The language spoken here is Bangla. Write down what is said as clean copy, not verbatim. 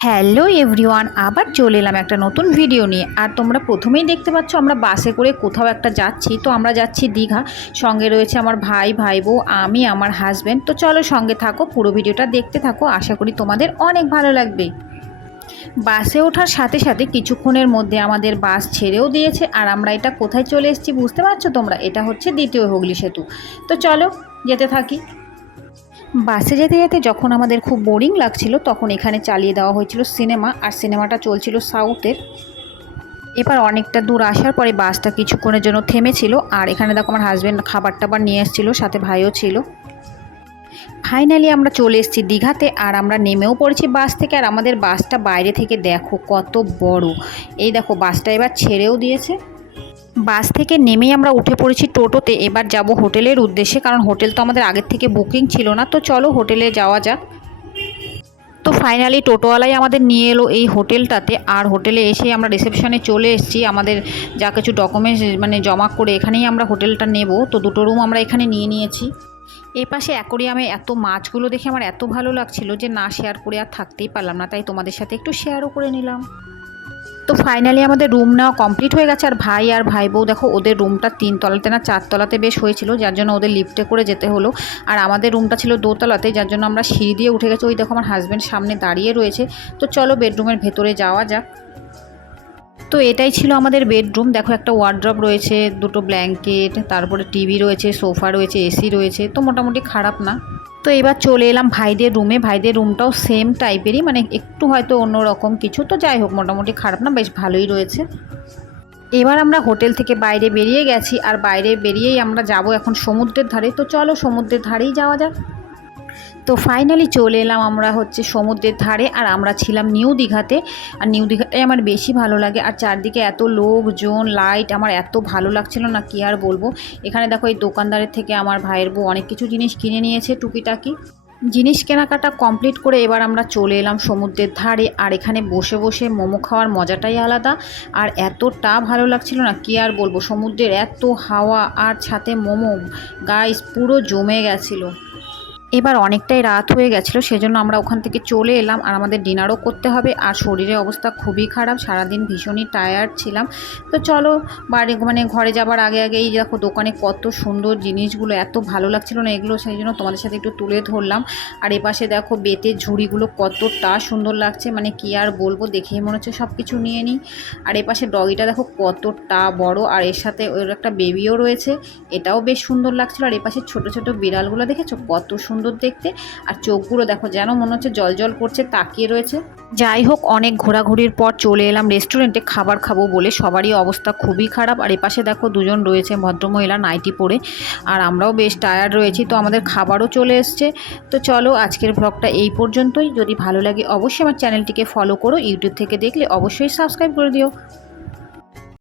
হ্যালো এভরিওয়ান, আবার চলে এলাম একটা নতুন ভিডিও নিয়ে। আর তোমরা প্রথমেই দেখতে পাচ্ছ আমরা বাসে করে কোথাও একটা যাচ্ছি। তো আমরা যাচ্ছি দীঘা। সঙ্গে রয়েছে আমার ভাই বউ, আমি, আমার হাজব্যান্ড। তো চলো সঙ্গে থাকো, পুরো ভিডিওটা দেখতে থাকো, আশা করি তোমাদের অনেক ভালো লাগবে। বাসে ওঠার সাথে সাথে কিছুক্ষণের মধ্যে আমাদের বাস ছেড়েও দিয়েছে। আর আমরা এটা কোথায় চলে এসেছি বুঝতে পারছো তোমরা? এটা হচ্ছে দ্বিতীয় হুগলি সেতু। তো চলো যেতে থাকি। বাসে যেতে যেতে যখন আমাদের খুব বোরিং লাগছিল তখন এখানে চালিয়ে দেওয়া হয়েছিল সিনেমা, আর সিনেমাটা চলছিল সাউথের। এবার অনেকটা দূর আসার পরে বাসটা কিছুক্ষণের জন্য থেমেছিল, আর এখানে দেখো আমার হাজব্যান্ড খাবার টাবার নিয়ে এসেছিলো, সাথে ভাইও ছিল। ফাইনালি আমরা চলে এসেছি দীঘাতে, আর আমরা নেমেও পড়েছি বাস থেকে। আর আমাদের বাসটা বাইরে থেকে দেখো কত বড়। এই দেখো বাসটা এবার ছেড়েও দিয়েছে। বাস থেকে নেমেই আমরা উঠে পড়েছি টোটোতে। এবার যাব হোটেলের উদ্দেশ্যে, কারণ হোটেল তো আমাদের আগের থেকে বুকিং ছিল না। তো চলো হোটেলে যাওয়া যাক। তো ফাইনালি টোটোওয়ালাই আমাদের নিয়ে এলো এই হোটেলটাতে। আর হোটেলে এসে আমরা রিসেপশনে চলে এসেছি, আমাদের যা কিছু ডকুমেন্টস জমা করে এখানেই আমরা হোটেলটা নেব। তো দুটো রুম আমরা এখানে নিয়ে নিয়েছি। এই পাশে অ্যাকোরিয়ামে এত মাছগুলো দেখে আমার এত ভালো লাগছিল যে না শেয়ার করে আর থাকতেই পারলাম না, তাই তোমাদের সাথে একটু শেয়ারও করে নিলাম। তো ফাইনালি আমাদের রুম নেওয়া কমপ্লিট হয়ে গেছে। আর ভাই বউ দেখো, ওদের রুমটা 3 তলাতে না 4 তলাতে বেশ হয়েছিল, যার জন্য ওদের লিফটে করে যেতে হলো। আর আমাদের রুমটা ছিল 2 তলাতে, যার জন্য আমরা সিঁড়ি দিয়ে উঠে গেছি। ওই দেখো আমার হাজব্যান্ড সামনে দাঁড়িয়ে রয়েছে। তো চলো বেডরুমের ভেতরে যাওয়া যাক। তো এটাই ছিল আমাদের বেডরুম। দেখো একটা ওয়ার্ড্রপ রয়েছে, দুটো ব্ল্যাঙ্কেট, তারপরে টিভি রয়েছে, সোফা রয়েছে, এসি রয়েছে। তো মোটামুটি খারাপ না। তো এবার চলে এলাম ভাইদের রুমে। ভাইদের রুমটাও সেম টাইপেরই, মানে একটু হয়তো অন্যরকম কিছু। তো যাই হোক, মোটামুটি খারাপ না, বেশ ভালোই রয়েছে। এবার আমরা হোটেল থেকে বাইরে বেরিয়ে গেছি, আর বাইরে বেরিয়েই আমরা যাব এখন সমুদ্রের ধারে। তো চলো সমুদ্রের ধারেই যাওয়া যাক। তো ফাইনালি চলে এলাম আমরা হচ্ছে সমুদ্রের ধারে। আর আমরা ছিলাম নিউ দীঘাতে। আর নিউ দীঘাটাই আমার বেশি ভালো লাগে। আর চারদিকে এত লোকজন, লাইট, আমার এত ভালো লাগছিল না, কি আর বলবো। এখানে দেখো এই দোকানদারের থেকে আমার ভাইয়ের বউ অনেক কিছু জিনিস কিনে নিয়েছে, টুকিটাকি জিনিস কেনাকাটা কমপ্লিট করে এবার আমরা চলে এলাম সমুদ্রের ধারে। আর এখানে বসে বসে মোমো খাওয়ার মজাটাই আলাদা। আর এতটা ভালো লাগছিল না, কি আর বলবো। সমুদ্রের এত হাওয়া আর সাথে মোমো, গাইস পুরো জমে গেছিলো। এবার অনেকটাই রাত হয়ে গেছিলো, সেজন্য আমরা ওখান থেকে চলে এলাম। আর আমাদের ডিনারও করতে হবে, আর শরীরের অবস্থা খুবই খারাপ, সারাদিন ভীষণই টায়ার্ড ছিলাম। তো চলো বাড়ি ঘরে যাবার আগে এই দেখো দোকানে কত সুন্দর জিনিসগুলো, এত ভালো লাগছিলো না এগুলো, সেই জন্য তোমাদের সাথে একটু তুলে ধরলাম। আর এপাশে দেখো বেতের ঝুড়িগুলো কতটা সুন্দর লাগছে, মানে কি আর বলবো, দেখেই মনে হচ্ছে সব কিছু নিয়ে নিই। আর এপাশে ডগিটা দেখো কতটা বড়, আর এর সাথে ওর একটা বেবিও রয়েছে, এটাও বেশ সুন্দর লাগছিলো। আর এপাশে ছোট ছোট বিড়ালগুলো দেখেছো কত সুন্দর দেখতে। আর চোখগুলো দেখো যেন মনে হচ্ছে জল জল করছে, তাকিয়ে রয়েছে। যাই হোক, অনেক ঘোরাঘুরির পর চলে এলাম রেস্টুরেন্টে খাবার খাবো বলে। সবারই অবস্থা খুবই খারাপ। আর এপাশে দেখো দুজন রয়েছে ভদ্রমহিলা নাইটি পরে, আর আমরাও বেশ টায়ার্ড রয়েছি। তো আমাদের খাবারও চলে এসছে। তো চলো আজকের ব্লগটা এই পর্যন্তই। যদি ভালো লাগে অবশ্যই আমার চ্যানেলটিকে ফলো করো, ইউটিউব থেকে দেখলে অবশ্যই সাবস্ক্রাইব করে দিও।